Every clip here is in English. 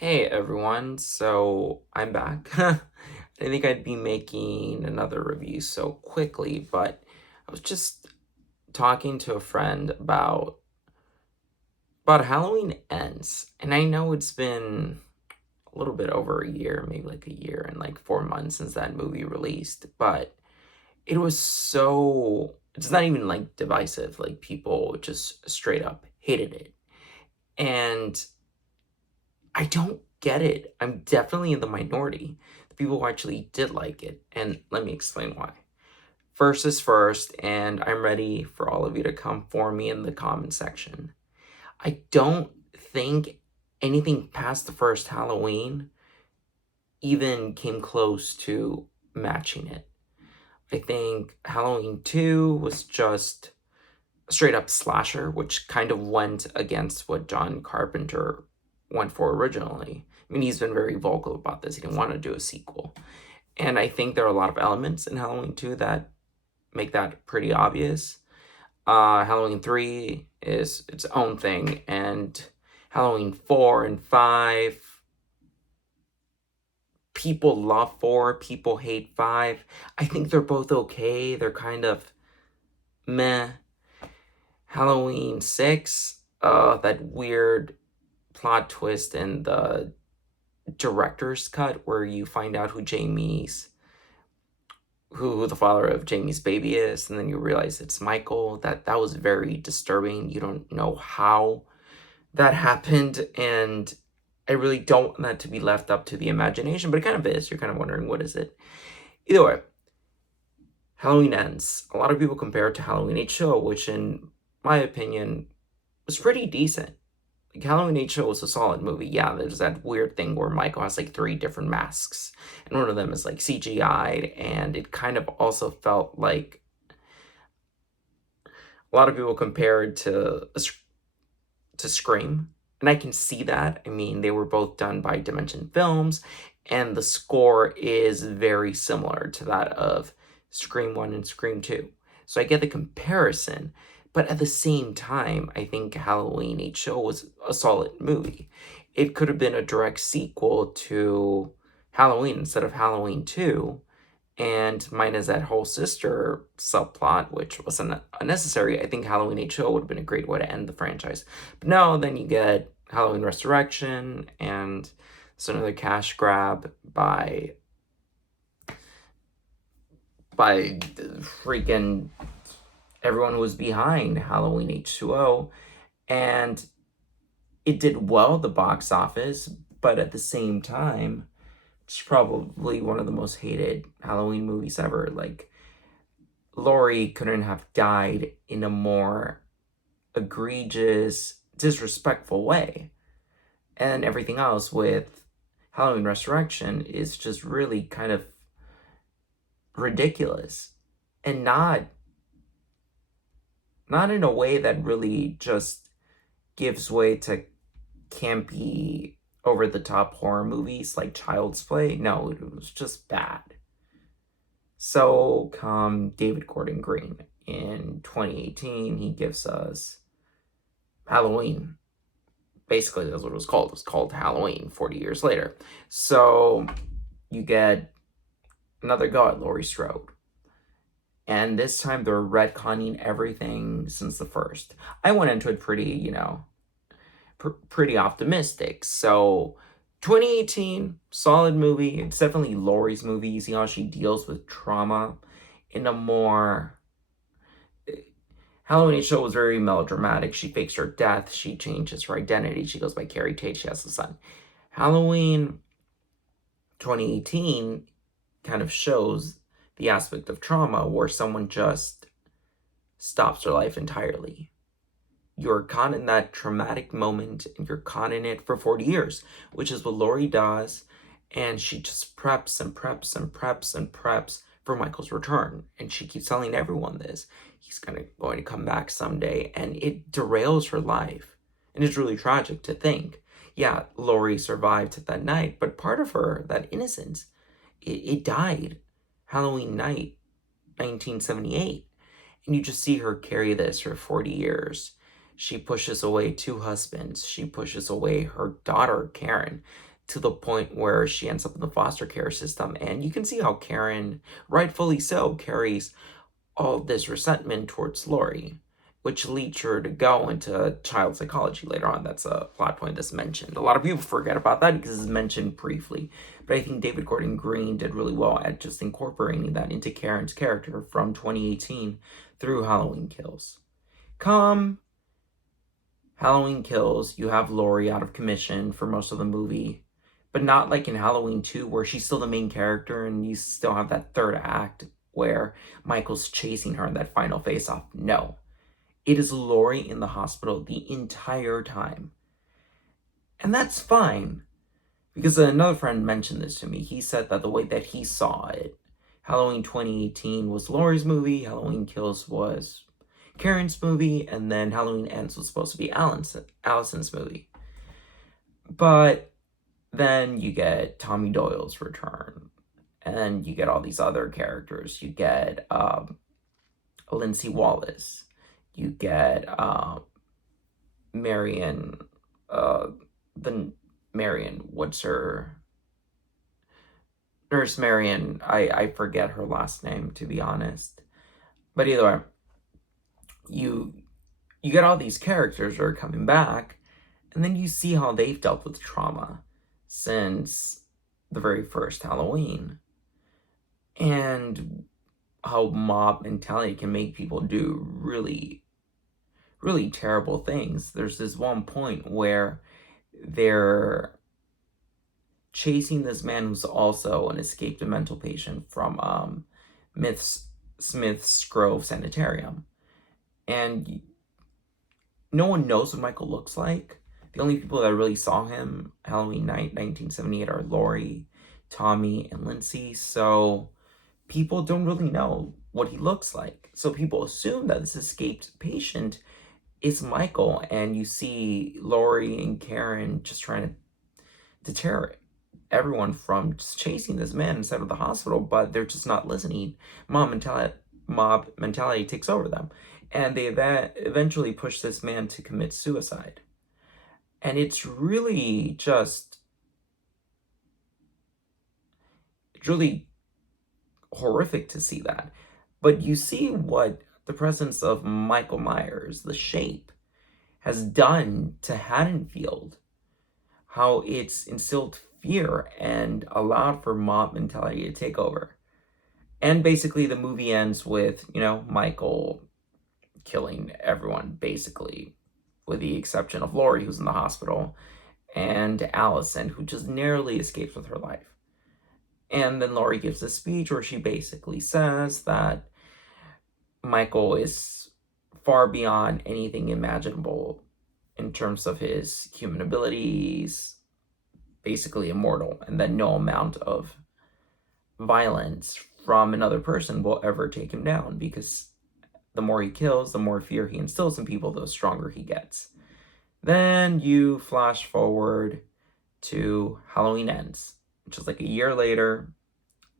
Hey everyone, so I'm back. I didn't think I'd be making another review so quickly, but I was just talking to a friend about Halloween Ends, and I know it's been a little bit over a year, maybe like a year and like 4 months since that movie released, but it's not even like divisive, like people just straight up hated it. And I don't get it. I'm definitely in the minority. The people who actually did like it. And let me explain why. First is first, and I'm ready for all of you to come for me in the comment section. I don't think anything past the first Halloween even came close to matching it. I think Halloween 2 was just a straight up slasher, which kind of went against what John Carpenter went for originally. I mean, he's been very vocal about this. He didn't want to do a sequel. And I think there are a lot of elements in Halloween 2 that make that pretty obvious. Halloween 3 is its own thing, and Halloween 4 and 5, people love 4, people hate 5. I think they're both okay. They're kind of meh. Halloween 6, that weird plot twist in the director's cut where you find out who the father of Jamie's baby is, and then you realize it's Michael. That was very disturbing. You don't know how that happened, and I really don't want that to be left up to the imagination, but it kind of is. You're kind of wondering, what is it? Either way, Halloween Ends. A lot of people compare it to Halloween H2O, which in my opinion was pretty decent. Like, Halloween H2O was a solid movie. Yeah, there's that weird thing where Michael has like 3 different masks, and one of them is like CGI'd, and it kind of also felt like a lot of people compared to Scream, and I can see that. I mean, they were both done by Dimension Films, and the score is very similar to that of Scream 1 and Scream 2. So I get the comparison, but at the same time, I think Halloween H2O was a solid movie. It could have been a direct sequel to Halloween instead of Halloween 2, and minus that whole sister subplot, which wasn't unnecessary. I think Halloween H2O would have been a great way to end the franchise. But no, then you get Halloween Resurrection, and it's another cash grab by freaking everyone who was behind Halloween H2O, and it did well at the box office, but at the same time, it's probably one of the most hated Halloween movies ever. Like, Laurie couldn't have died in a more egregious, disrespectful way. And everything else with Halloween Resurrection is just really kind of ridiculous. And not in a way that really just gives way to campy, over the top horror movies like Child's Play. No, it was just bad. So come David Gordon Green in 2018, he gives us Halloween. Basically, that's what it was called. It was called Halloween 40 years later. So you get another go at Laurie Strode. And this time they're retconning everything since the first. I went into it pretty optimistic. So 2018, solid movie. It's definitely Laurie's movie. You see how she deals with trauma in a more... Halloween H2O was very melodramatic. She fakes her death. She changes her identity. She goes by Carrie Tate. She has a son. Halloween 2018 kind of shows the aspect of trauma where someone just stops their life entirely. You're caught in that traumatic moment, and you're caught in it for 40 years, which is what Laurie does, and she just preps and preps and preps and preps for Michael's return, and she keeps telling everyone this. He's going to come back someday, and it derails her life, and it's really tragic to think. Yeah, Laurie survived that night, but part of her, that innocence, it died Halloween night, 1978, and you just see her carry this for 40 years. She pushes away 2 husbands. She pushes away her daughter, Karen. to the point where she ends up in the foster care system. And you can see how Karen, rightfully so, carries all this resentment towards Laurie, which leads her to go into child psychology later on. That's a plot point that's mentioned. A lot of people forget about that because it's mentioned briefly, but I think David Gordon Green did really well at just incorporating that into Karen's character from 2018 through Halloween Kills. Come Halloween Kills, you have Laurie out of commission for most of the movie, but not like in Halloween 2 where she's still the main character and you still have that third act where Michael's chasing her in that final face-off. No. It is Laurie in the hospital the entire time. And that's fine. Because another friend mentioned this to me. He said that the way that he saw it, Halloween 2018 was Laurie's movie, Halloween Kills was Karen's movie, and then Halloween Ends was supposed to be Allison's movie. But then you get Tommy Doyle's return, and you get all these other characters. You get Lindsey Wallace. You get Marion, what's her? Nurse Marion, I forget her last name, to be honest. But either way, you get all these characters that are coming back, and then you see how they've dealt with trauma since the very first Halloween. And how mob mentality can make people do really, really terrible things. There's this one point where they're chasing this man who's also an escaped mental patient from Smith's Grove Sanitarium. And no one knows what Michael looks like. The only people that really saw him Halloween night 1978 are Laurie, Tommy, and Lindsey. So people don't really know what he looks like. So people assume that this escaped patient is Michael, and you see Laurie and Karen just trying to deter everyone from just chasing this man inside of the hospital, but they're just not listening. Mob mentality takes over them, and they eventually push this man to commit suicide. And it's really horrific to see that. But you see what the presence of Michael Myers, the Shape, has done to Haddonfield, how it's instilled fear and allowed for mob mentality to take over. And basically the movie ends with, Michael killing everyone, basically, with the exception of Laurie, who's in the hospital, and Allison, who just narrowly escapes with her life. And then Laurie gives a speech where she basically says that Michael is far beyond anything imaginable in terms of his human abilities, basically immortal, and that no amount of violence from another person will ever take him down, because the more he kills, the more fear he instills in people, the stronger he gets. Then you flash forward to Halloween Ends, which is like a year later,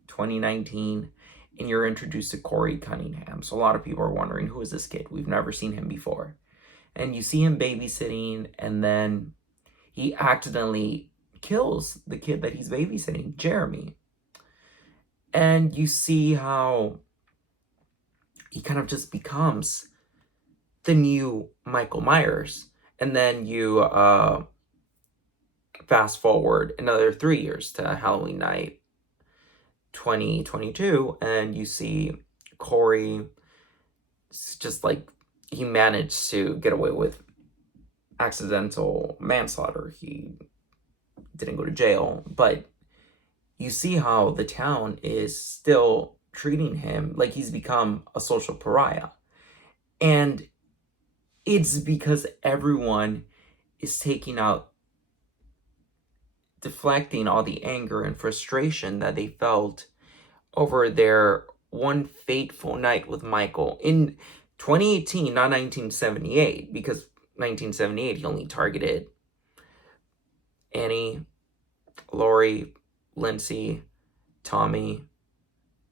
2019, and you're introduced to Corey Cunningham. So a lot of people are wondering, who is this kid? We've never seen him before. And you see him babysitting, and then he accidentally kills the kid that he's babysitting, Jeremy. And you see how he kind of just becomes the new Michael Myers. And then you fast forward another 3 years to Halloween night 2022, and you see Corey, just like, he managed to get away with accidental manslaughter. He didn't go to jail, but you see how the town is still treating him like he's become a social pariah. And it's because everyone is deflecting all the anger and frustration that they felt over their one fateful night with Michael in 2018, not 1978, because 1978 he only targeted Annie, Laurie, Lindsey, Tommy,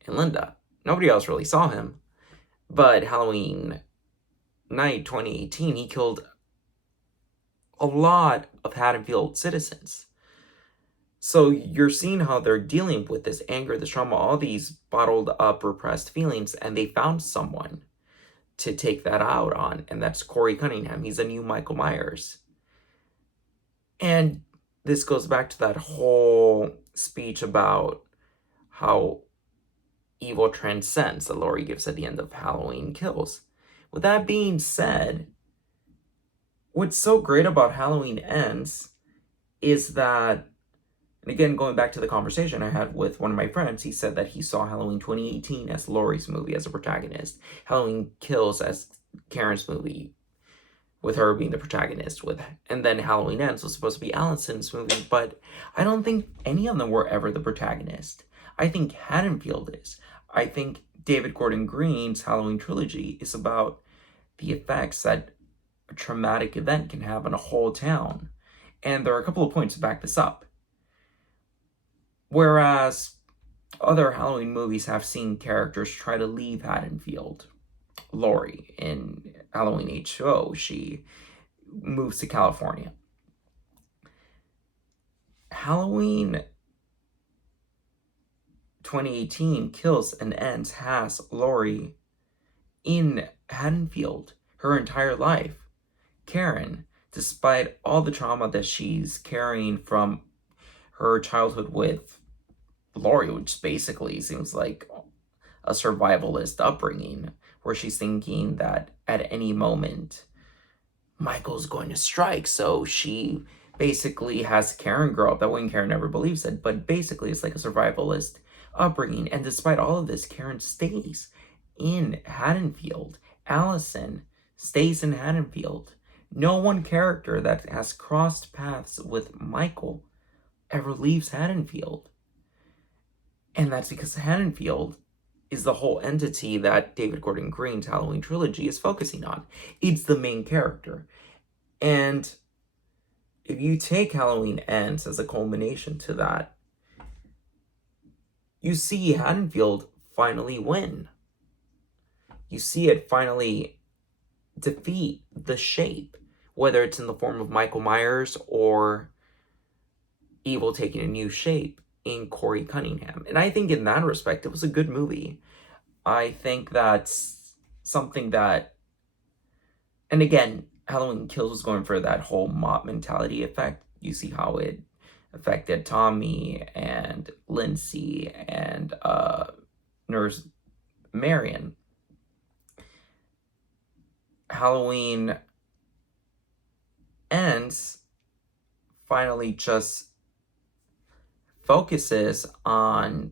and Linda. Nobody else really saw him. But Halloween night 2018, he killed a lot of Haddonfield citizens. So you're seeing how they're dealing with this anger, this trauma, all these bottled up, repressed feelings, and they found someone to take that out on, and that's Corey Cunningham. He's a new Michael Myers. And this goes back to that whole speech about how evil transcends that Laurie gives at the end of Halloween Kills. With that being said, what's so great about Halloween Ends is that, and again, going back to the conversation I had with one of my friends, he said that he saw Halloween 2018 as Laurie's movie as a protagonist, Halloween Kills as Karen's movie, with her being the protagonist, and then Halloween Ends was supposed to be Allison's movie, but I don't think any of them were ever the protagonist. I think Haddonfield is. I think David Gordon Green's Halloween trilogy is about the effects that a traumatic event can have on a whole town. And there are a couple of points to back this up. Whereas other Halloween movies have seen characters try to leave Haddonfield. Laurie in Halloween H2O, she moves to California. Halloween 2018 Kills and Ends has Laurie in Haddonfield her entire life. Karen, despite all the trauma that she's carrying from her childhood with Laurie, which basically seems like a survivalist upbringing, where she's thinking that at any moment Michael's going to strike. So she basically has Karen grow up. That way Karen never believes it, but basically it's like a survivalist upbringing. And despite all of this, Karen stays in Haddonfield. Allison stays in Haddonfield. No one character that has crossed paths with Michael ever leaves Haddonfield. And that's because Haddonfield is the whole entity that David Gordon Green's Halloween trilogy is focusing on. It's the main character. And if you take Halloween Ends as a culmination to that, you see Haddonfield finally win. You see it finally defeat the Shape, whether it's in the form of Michael Myers or evil taking a new shape in Corey Cunningham. And I think in that respect, it was a good movie. I think that's something that, and again, Halloween Kills was going for that whole mob mentality effect. You see how it affected Tommy and Lindsey and Nurse Marion. Halloween Ends finally just focuses on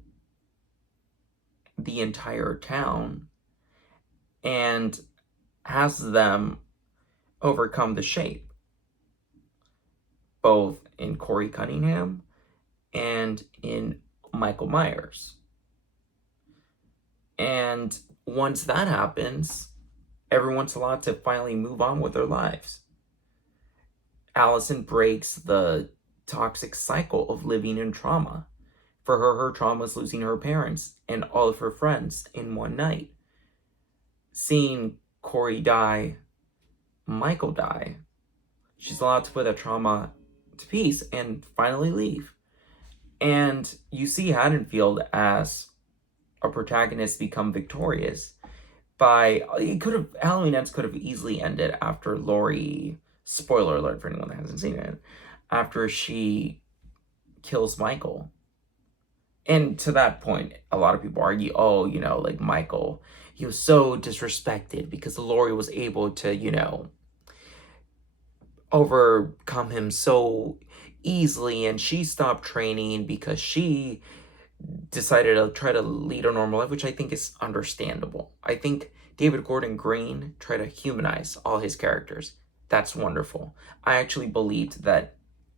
the entire town and has them overcome the Shape, both in Corey Cunningham and in Michael Myers. And once that happens, everyone's allowed to finally move on with their lives. Allison breaks the toxic cycle of living in trauma. For her, her trauma is losing her parents and all of her friends in one night. Seeing Corey die, Michael die, she's allowed to put that trauma to peace and finally leave. And you see Haddonfield as a protagonist become victorious by, Halloween Ends could have easily ended after Laurie, spoiler alert for anyone that hasn't seen it, after she kills Michael. And to that point, a lot of people argue, like Michael, he was so disrespected because Laurie was able to, overcome him so easily, and she stopped training because she decided to try to lead a normal life, which I think is understandable. I think David Gordon Green tried to humanize all his characters. That's wonderful. I actually believed that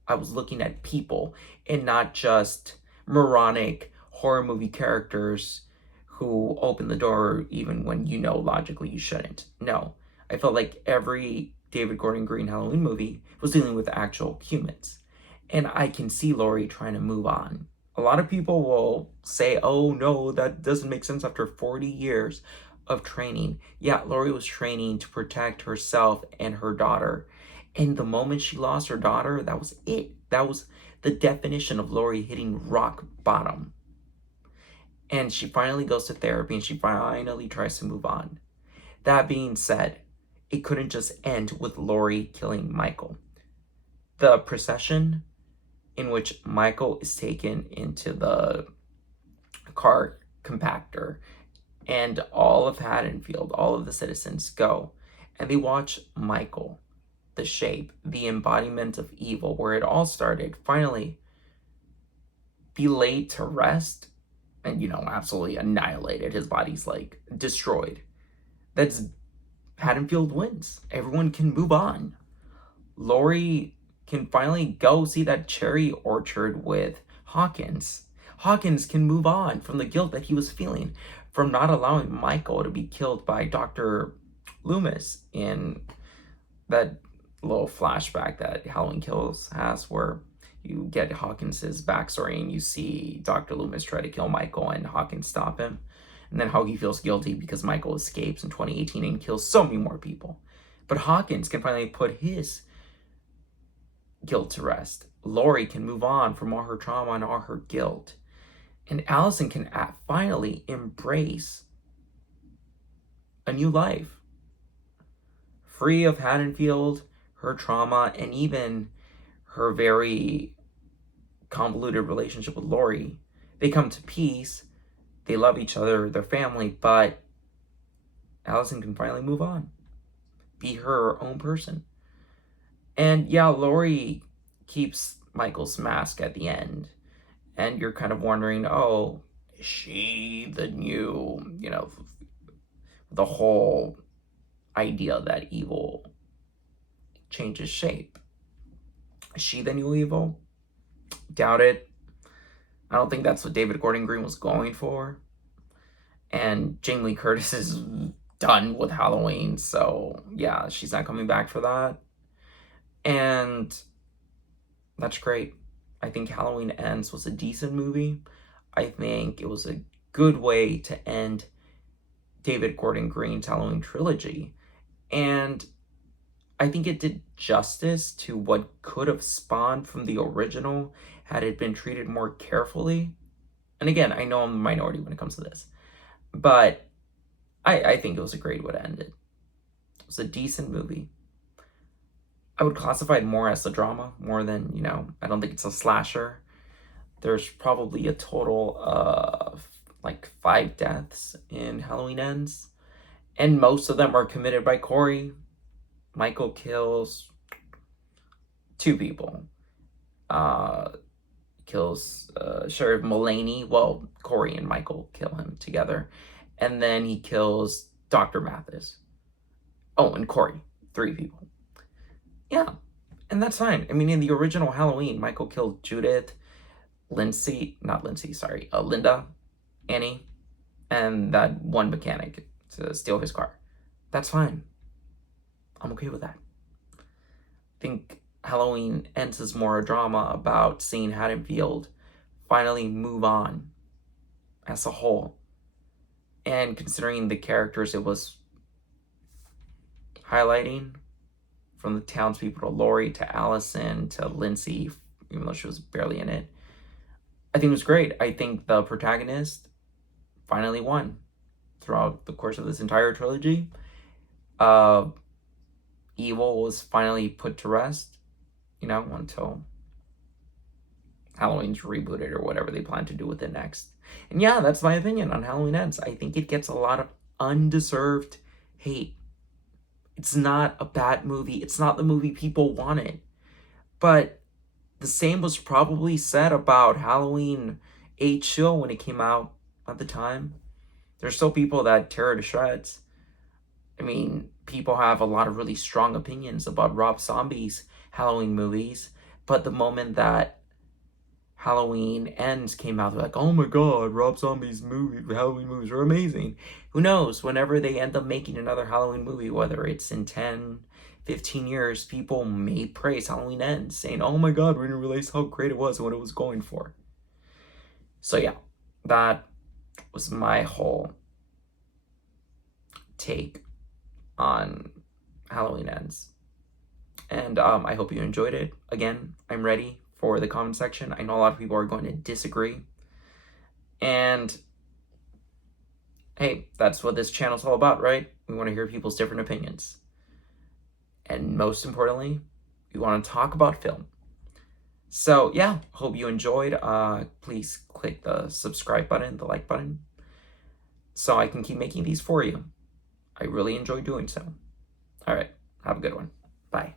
I was looking at people and not just moronic horror movie characters who open the door even when logically you shouldn't. No, I felt like every David Gordon Green Halloween movie was dealing with actual humans. And I can see Laurie trying to move on. A lot of people will say, oh no, that doesn't make sense after 40 years of training. Yeah, Laurie was training to protect herself and her daughter. And the moment she lost her daughter, that was it. That was the definition of Laurie hitting rock bottom. And she finally goes to therapy and she finally tries to move on. That being said, it couldn't just end with Laurie killing Michael. The procession in which Michael is taken into the car compactor and all of Haddonfield, all of the citizens go and they watch Michael, the shape, the embodiment of evil, where it all started, finally be laid to rest and, absolutely annihilated. His body's like destroyed. That's Haddonfield wins. Everyone can move on. Laurie can finally go see that cherry orchard with Hawkins. Hawkins can move on from the guilt that he was feeling from not allowing Michael to be killed by Dr. Loomis in that little flashback that Halloween Kills has, where you get Hawkins's backstory and you see Dr. Loomis try to kill Michael and Hawkins stop him. And then how he feels guilty because Michael escapes in 2018 and kills so many more people. But Hawkins can finally put his guilt to rest. Laurie can move on from all her trauma and all her guilt. And Allison can finally embrace a new life. Free of Haddonfield, her trauma, and even her very convoluted relationship with Laurie. They come to peace. They love each other, their family, but Allison can finally move on. Be her own person. And yeah, Laurie keeps Michael's mask at the end. And you're kind of wondering, oh, is she the new, the whole idea that evil changes shape. Is she the new evil? Doubt it. I don't think that's what David Gordon Green was going for. And Jamie Lee Curtis is done with Halloween, so yeah, she's not coming back for that. And that's great. I think Halloween Ends was a decent movie. I think it was a good way to end David Gordon Green's Halloween trilogy. And I think it did justice to what could have spawned from the original had it been treated more carefully. And again, I know I'm the minority when it comes to this, but I think it was a great way to end it. It was a decent movie. I would classify it more as a drama, more than, I don't think it's a slasher. There's probably a total of like 5 deaths in Halloween Ends, and most of them are committed by Corey. Michael kills 2 people. Kills Sheriff Mulaney. Well, Corey and Michael kill him together. And then he kills Dr. Mathis. Oh, and Corey. 3 people. Yeah, and that's fine. I mean, in the original Halloween, Michael killed Judith, Linda, Annie, and that one mechanic to steal his car. That's fine. I'm okay with that. I think Halloween Ends is more a drama about seeing Haddonfield finally move on as a whole. And considering the characters it was highlighting, from the townspeople to Laurie to Allison to Lindsey, even though she was barely in it, I think it was great. I think the protagonist finally won throughout the course of this entire trilogy. Evil was finally put to rest, until Halloween's rebooted or whatever they plan to do with it next. And yeah, that's my opinion on Halloween Ends. I think it gets a lot of undeserved hate. It's not a bad movie. It's not the movie people wanted. But the same was probably said about Halloween H2O when it came out at the time. There's still people that tear it to shreds. I mean, people have a lot of really strong opinions about Rob Zombie's Halloween movies. But the moment that Halloween Ends came out, they're like, oh my god, Rob Zombie's Halloween movies are amazing. Who knows, whenever they end up making another Halloween movie, whether it's in 10, 15 years, people may praise Halloween Ends, saying, oh my god, we didn't realize how great it was and what it was going for. So yeah, that was my whole take on Halloween Ends. And I hope you enjoyed it. Again, I'm ready for the comment section. I know a lot of people are going to disagree. And hey, that's what this channel's all about, right? We want to hear people's different opinions. And most importantly, we want to talk about film. So yeah, hope you enjoyed. Please click the subscribe button, the like button, so I can keep making these for you. I really enjoy doing so. All right, have a good one. Bye.